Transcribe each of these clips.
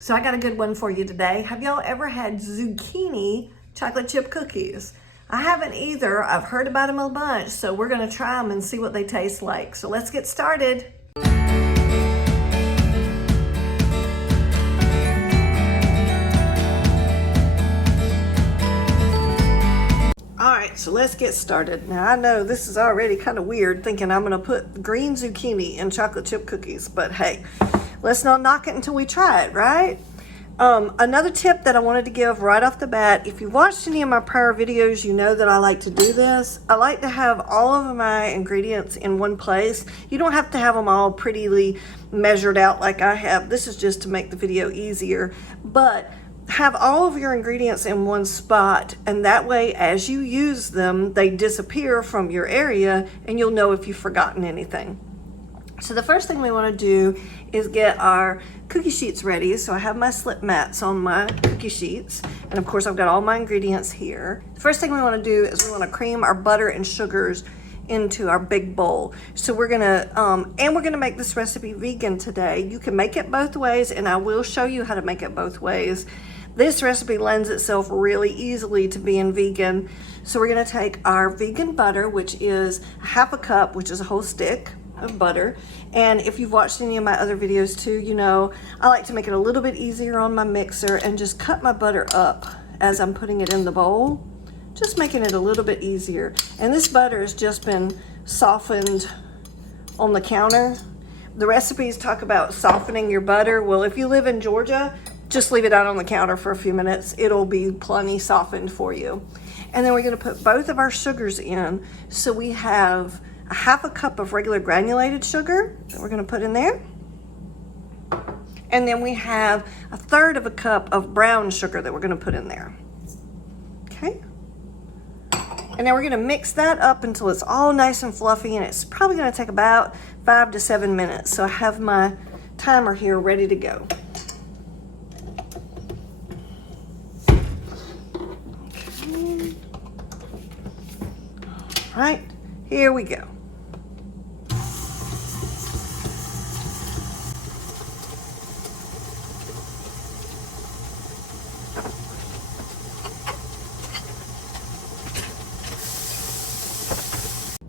So I got a good one for you today. Have y'all ever had zucchini chocolate chip cookies? I haven't either. I've heard about them a bunch, so we're gonna try them and see what they taste like. So let's get started. All right, so let's get started. Now I know this is already kind of weird thinking I'm gonna put green zucchini in chocolate chip cookies, but hey, let's not knock it until we try it, right? Another tip that I wanted to give right off the bat, if you've watched any of my prior videos, you know that I like to do this. I like to have all of my ingredients in one place. You don't have to have them all prettily measured out like I have. This is just to make the video easier, but have all of your ingredients in one spot, and that way as you use them, they disappear from your area and you'll know if you've forgotten anything. So the first thing we want to do is get our cookie sheets ready. So I have my slip mats on my cookie sheets, and of course I've got all my ingredients here. The first thing we want to do is we want to cream our butter and sugars into our big bowl. So we're gonna make this recipe vegan today. You can make it both ways, and I will show you how to make it both ways. This recipe lends itself really easily to being vegan. So we're gonna take our vegan butter, which is half a cup, which is a whole stick of butter. And if you've watched any of my other videos too, you know I like to make it a little bit easier on my mixer and just cut my butter up as I'm putting it in the bowl, just making it a little bit easier. And this butter has just been softened on the counter. The recipes talk about softening your butter. Well, if you live in Georgia, just leave it out on the counter for a few minutes. It'll be plenty softened for you. And then we're gonna put both of our sugars in. So we have a half a cup of regular granulated sugar that we're gonna put in there. And then we have a third of a cup of brown sugar that we're gonna put in there. Okay. And then we're gonna mix that up until it's all nice and fluffy, and it's probably gonna take about 5 to 7 minutes. So I have my timer here ready to go. Okay. All right, here we go.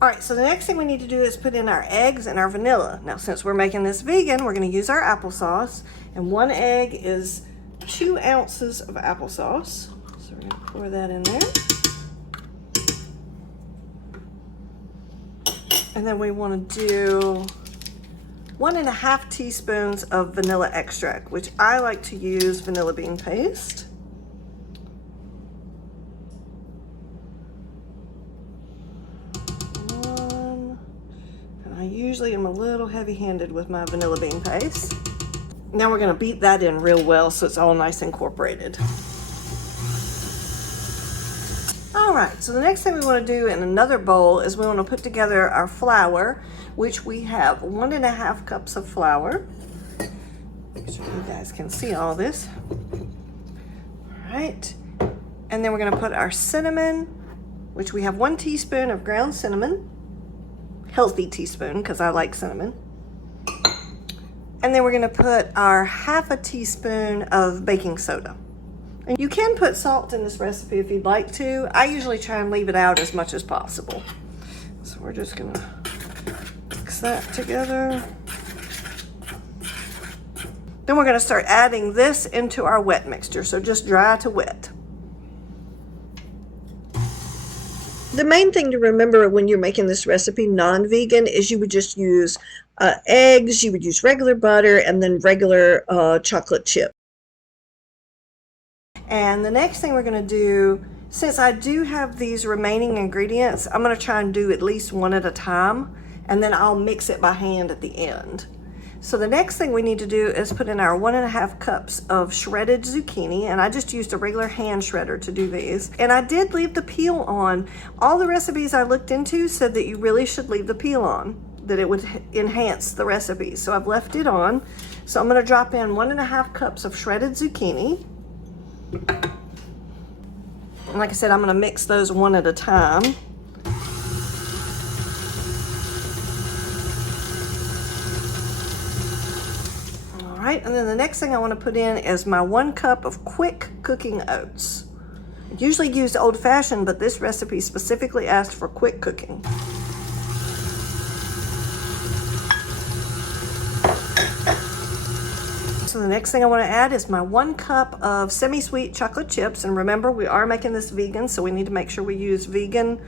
All right, so the next thing we need to do is put in our eggs and our vanilla. Now, since we're making this vegan, we're gonna use our applesauce, and 1 egg is 2 ounces of applesauce. So we're gonna pour that in there. And then we wanna do 1.5 teaspoons of vanilla extract, which I like to use vanilla bean paste. I usually am a little heavy-handed with my vanilla bean paste. Now we're gonna beat that in real well so it's all nice and incorporated. All right, so the next thing we wanna do in another bowl is we wanna put together our flour, which we have 1.5 cups of flour. Make sure you guys can see all this. All right, and then we're gonna put our cinnamon, which we have 1 teaspoon of ground cinnamon. Healthy teaspoon, because I like cinnamon. And then we're gonna put our 1/2 teaspoon of baking soda. And you can put salt in this recipe if you'd like to. I usually try and leave it out as much as possible. So we're just gonna mix that together. Then we're gonna start adding this into our wet mixture, so just dry to wet. The main thing to remember when you're making this recipe non-vegan is you would just use eggs, you would use regular butter, and then regular chocolate chip. And the next thing we're gonna do, since I do have these remaining ingredients, I'm gonna try and do at least one at a time, and then I'll mix it by hand at the end. So the next thing we need to do is put in our 1.5 cups of shredded zucchini, and I just used a regular hand shredder to do these. And I did leave the peel on. All the recipes I looked into said that you really should leave the peel on, that it would enhance the recipe. So I've left it on. So I'm gonna drop in 1.5 cups of shredded zucchini. And like I said, I'm gonna mix those one at a time. right, and then the next thing I want to put in is my 1 cup of quick cooking oats. I usually use old-fashioned, but this recipe specifically asked for quick cooking. So the next thing I want to add is my 1 cup of semi-sweet chocolate chips. And remember, we are making this vegan, so we need to make sure we use vegan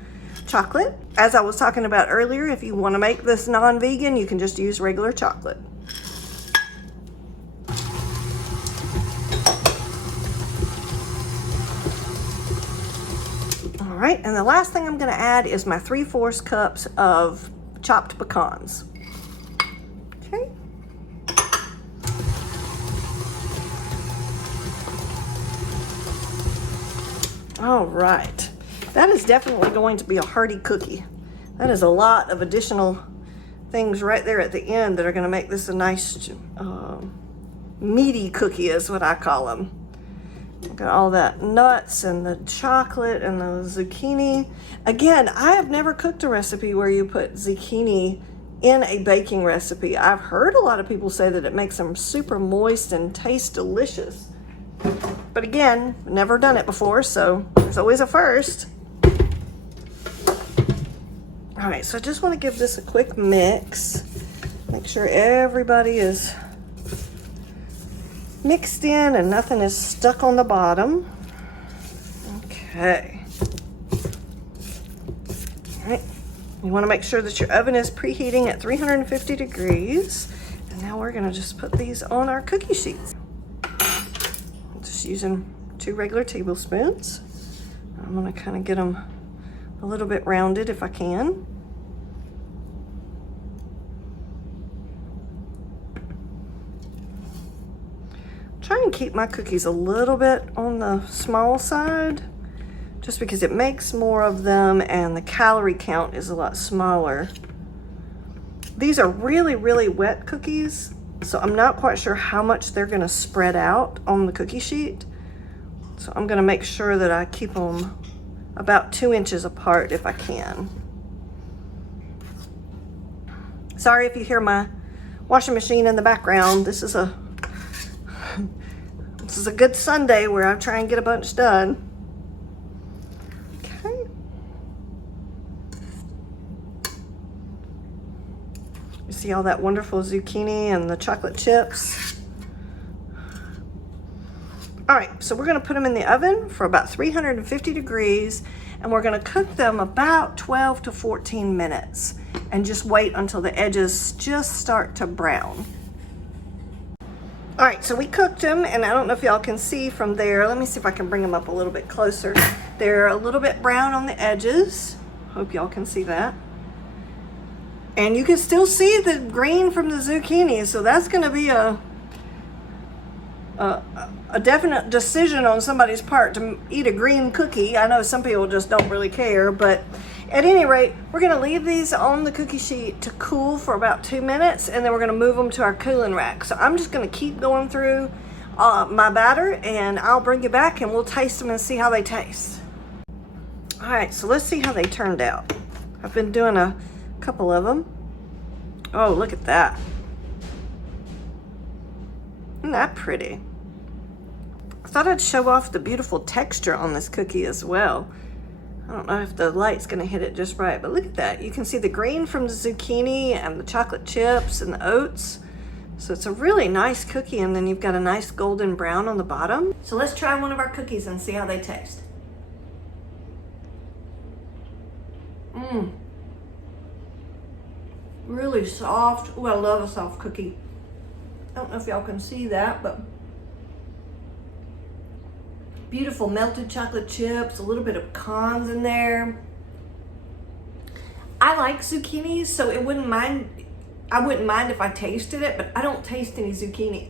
chocolate. As I was talking about earlier, if you want to make this non-vegan, you can just use regular chocolate. All right, and the last thing I'm going to add is my 3/4 cups of chopped pecans. Okay. All right, that is definitely going to be a hearty cookie. That is a lot of additional things right there at the end that are going to make this a nice meaty cookie is what I call them. Got all that nuts and the chocolate and the zucchini. Again, I have never cooked a recipe where you put zucchini in a baking recipe. I've heard a lot of people say that it makes them super moist and taste delicious. But again, never done it before, so there's always a first. All right, so I just want to give this a quick mix. Make sure everybody is mixed in and nothing is stuck on the bottom. Okay. All right, you want to make sure that your oven is preheating at 350 degrees. And now we're going to just put these on our cookie sheets. Just using 2 regular tablespoons. I'm going to kind of get them a little bit rounded if I can. Try and keep my cookies a little bit on the small side, just because it makes more of them and the calorie count is a lot smaller. These are really, really wet cookies, so I'm not quite sure how much they're going to spread out on the cookie sheet. So I'm going to make sure that I keep them about 2 inches apart if I can. Sorry if you hear my washing machine in the background. This is a good Sunday where I try and get a bunch done. Okay. You see all that wonderful zucchini and the chocolate chips? All right, so we're gonna put them in the oven for about 350 degrees, and we're gonna cook them about 12 to 14 minutes and just wait until the edges just start to brown. All right, so we cooked them, and I don't know if y'all can see from there. Let me see if I can bring them up a little bit closer. They're a little bit brown on the edges. Hope y'all can see that. And you can still see the green from the zucchini, so that's gonna be a definite decision on somebody's part to eat a green cookie. I know some people just don't really care, but at any rate, we're gonna leave these on the cookie sheet to cool for about 2 minutes, and then we're gonna move them to our cooling rack. So I'm just gonna keep going through my batter, and I'll bring you back and we'll taste them and see how they taste. All right, so let's see how they turned out. I've been doing a couple of them. Oh, look at that. Isn't that pretty? I thought I'd show off the beautiful texture on this cookie as well. I don't know if the light's gonna hit it just right, but look at that. You can see the green from the zucchini and the chocolate chips and the oats. So it's a really nice cookie, and then you've got a nice golden brown on the bottom. So let's try one of our cookies and see how they taste. Really soft. Oh, I love a soft cookie. I don't know if y'all can see that, but beautiful melted chocolate chips, a little bit of pecans in there. I like zucchini, so I wouldn't mind if I tasted it, but I don't taste any zucchini.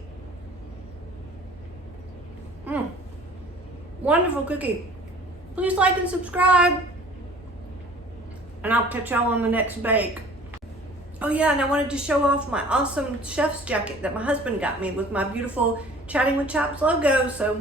Wonderful cookie. Please like and subscribe, and I'll catch y'all on the next bake. Oh yeah, and I wanted to show off my awesome chef's jacket that my husband got me with my beautiful Chatting with Chaps logo. So